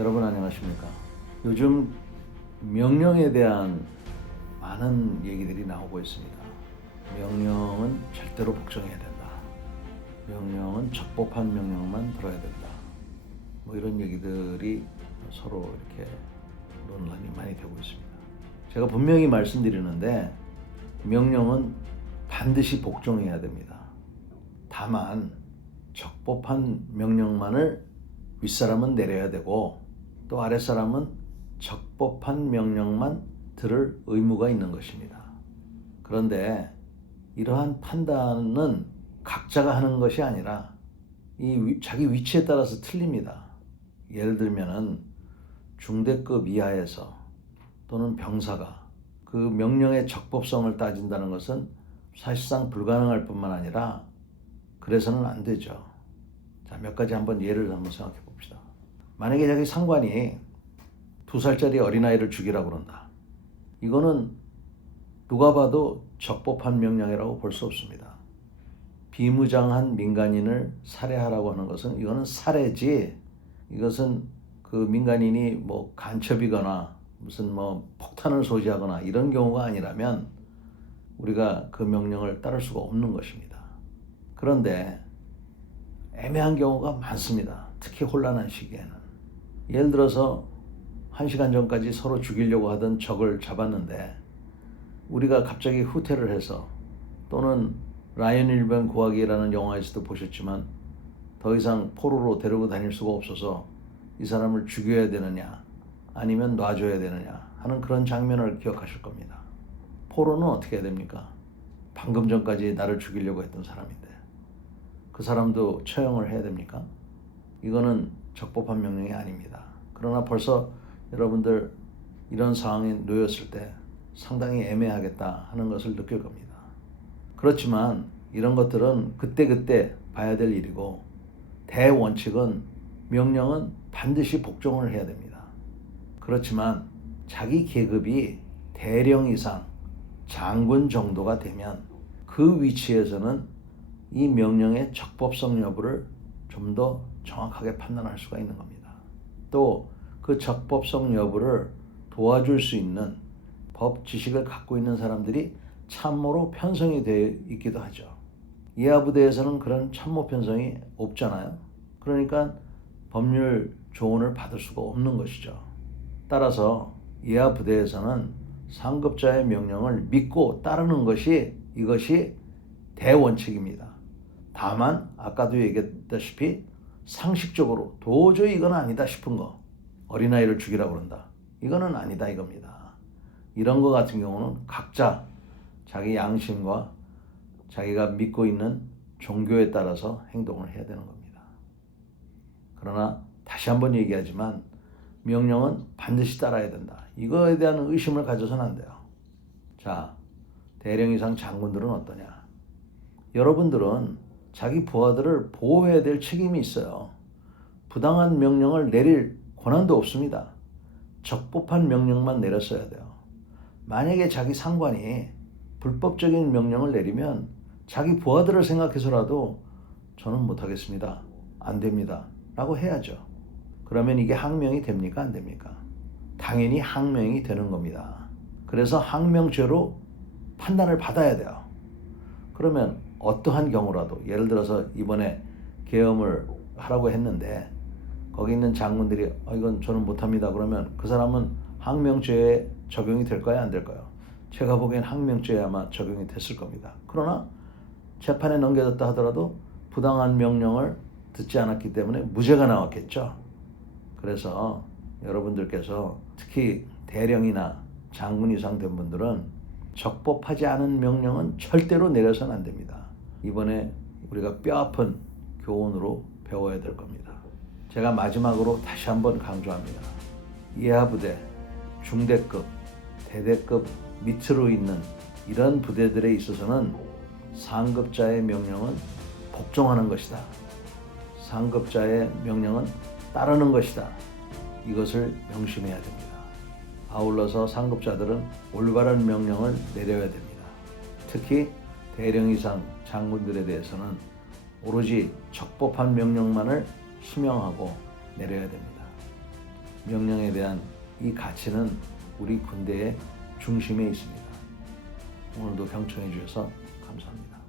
여러분 안녕하십니까? 요즘 명령에 대한 많은 얘기들이 나오고 있습니다. 명령은 절대로 복종해야 된다. 명령은 적법한 명령만 들어야 된다. 뭐 이런 얘기들이 서로 이렇게 논란이 많이 되고 있습니다. 제가 분명히 말씀드리는데 명령은 반드시 복종해야 됩니다. 다만 적법한 명령만을 윗사람은 내려야 되고 또 아랫사람은 적법한 명령만 들을 의무가 있는 것입니다. 그런데 이러한 판단은 각자가 하는 것이 아니라 자기 위치에 따라서 틀립니다. 예를 들면은 중대급 이하에서 또는 병사가 그 명령의 적법성을 따진다는 것은 사실상 불가능할 뿐만 아니라 그래서는 안 되죠. 자, 몇 가지 예를 한번 생각해 봅시다. 만약에 자기 상관이 2살짜리 어린아이를 죽이라고 그런다. 이거는 누가 봐도 적법한 명령이라고 볼 수 없습니다. 비무장한 민간인을 살해하라고 하는 것은 이거는 살해지, 이것은 그 민간인이 뭐 간첩이거나 무슨 뭐 폭탄을 소지하거나 이런 경우가 아니라면 우리가 그 명령을 따를 수가 없는 것입니다. 그런데 애매한 경우가 많습니다. 특히 혼란한 시기에는. 예를 들어서 1시간 전까지 서로 죽이려고 하던 적을 잡았는데 우리가 갑자기 후퇴를 해서, 또는 라이언 일병 구하기라는 영화에서도 보셨지만 더 이상 포로로 데리고 다닐 수가 없어서 이 사람을 죽여야 되느냐 아니면 놔줘야 되느냐 하는 그런 장면을 기억하실 겁니다. 포로는 어떻게 해야 됩니까? 방금 전까지 나를 죽이려고 했던 사람인데 그 사람도 처형을 해야 됩니까? 이거는 적법한 명령이 아닙니다. 그러나 벌써 여러분들 이런 상황에 놓였을 때 상당히 애매하겠다 하는 것을 느낄 겁니다. 그렇지만 이런 것들은 그때그때 봐야 될 일이고, 대원칙은 명령은 반드시 복종을 해야 됩니다. 그렇지만 자기 계급이 대령 이상 장군 정도가 되면 그 위치에서는 이 명령의 적법성 여부를 좀 더 정확하게 판단할 수가 있는 겁니다. 또 그 적법성 여부를 도와줄 수 있는 법 지식을 갖고 있는 사람들이 참모로 편성이 되어 있기도 하죠. 이하 부대에서는 그런 참모 편성이 없잖아요. 그러니까 법률 조언을 받을 수가 없는 것이죠. 따라서 이하 부대에서는 상급자의 명령을 믿고 따르는 것이, 이것이 대원칙입니다. 다만 아까도 얘기했다시피 상식적으로 도저히 이건 아니다 싶은 거, 어린아이를 죽이라고 그런다, 이거는 아니다 이겁니다. 이런 거 같은 경우는 각자 자기 양심과 자기가 믿고 있는 종교에 따라서 행동을 해야 되는 겁니다. 그러나 다시 한번 얘기하지만 명령은 반드시 따라야 된다. 이거에 대한 의심을 가져서는 안 돼요. 자, 대령 이상 장군들은 어떠냐? 여러분들은 자기 부하들을 보호해야 될 책임이 있어요. 부당한 명령을 내릴 권한도 없습니다. 적법한 명령만 내렸어야 돼요. 만약에 자기 상관이 불법적인 명령을 내리면 자기 부하들을 생각해서라도 저는 못하겠습니다, 안 됩니다 라고 해야죠. 그러면 이게 항명이 됩니까, 안 됩니까? 당연히 항명이 되는 겁니다. 그래서 항명죄로 판단을 받아야 돼요. 그러면 어떠한 경우라도, 예를 들어서 이번에 계엄을 하라고 했는데 거기 있는 장군들이 이건 저는 못합니다 그러면 그 사람은 항명죄에 적용이 될까요, 안 될까요? 제가 보기엔 항명죄에 아마 적용이 됐을 겁니다. 그러나 재판에 넘겨졌다 하더라도 부당한 명령을 듣지 않았기 때문에 무죄가 나왔겠죠. 그래서 여러분들께서 특히 대령이나 장군 이상 된 분들은 적법하지 않은 명령은 절대로 내려서는 안 됩니다. 이번에 우리가 뼈아픈 교훈으로 배워야 될 겁니다. 제가 마지막으로 다시 한번 강조합니다. 이하 부대, 중대급, 대대급 밑으로 있는 이런 부대들에 있어서는 상급자의 명령은 복종하는 것이다. 상급자의 명령은 따르는 것이다. 이것을 명심해야 됩니다. 아울러서 상급자들은 올바른 명령을 내려야 됩니다. 특히 대령 이상 장군들에 대해서는 오로지 적법한 명령만을 수명하고 내려야 됩니다. 명령에 대한 이 가치는 우리 군대의 중심에 있습니다. 오늘도 경청해 주셔서 감사합니다.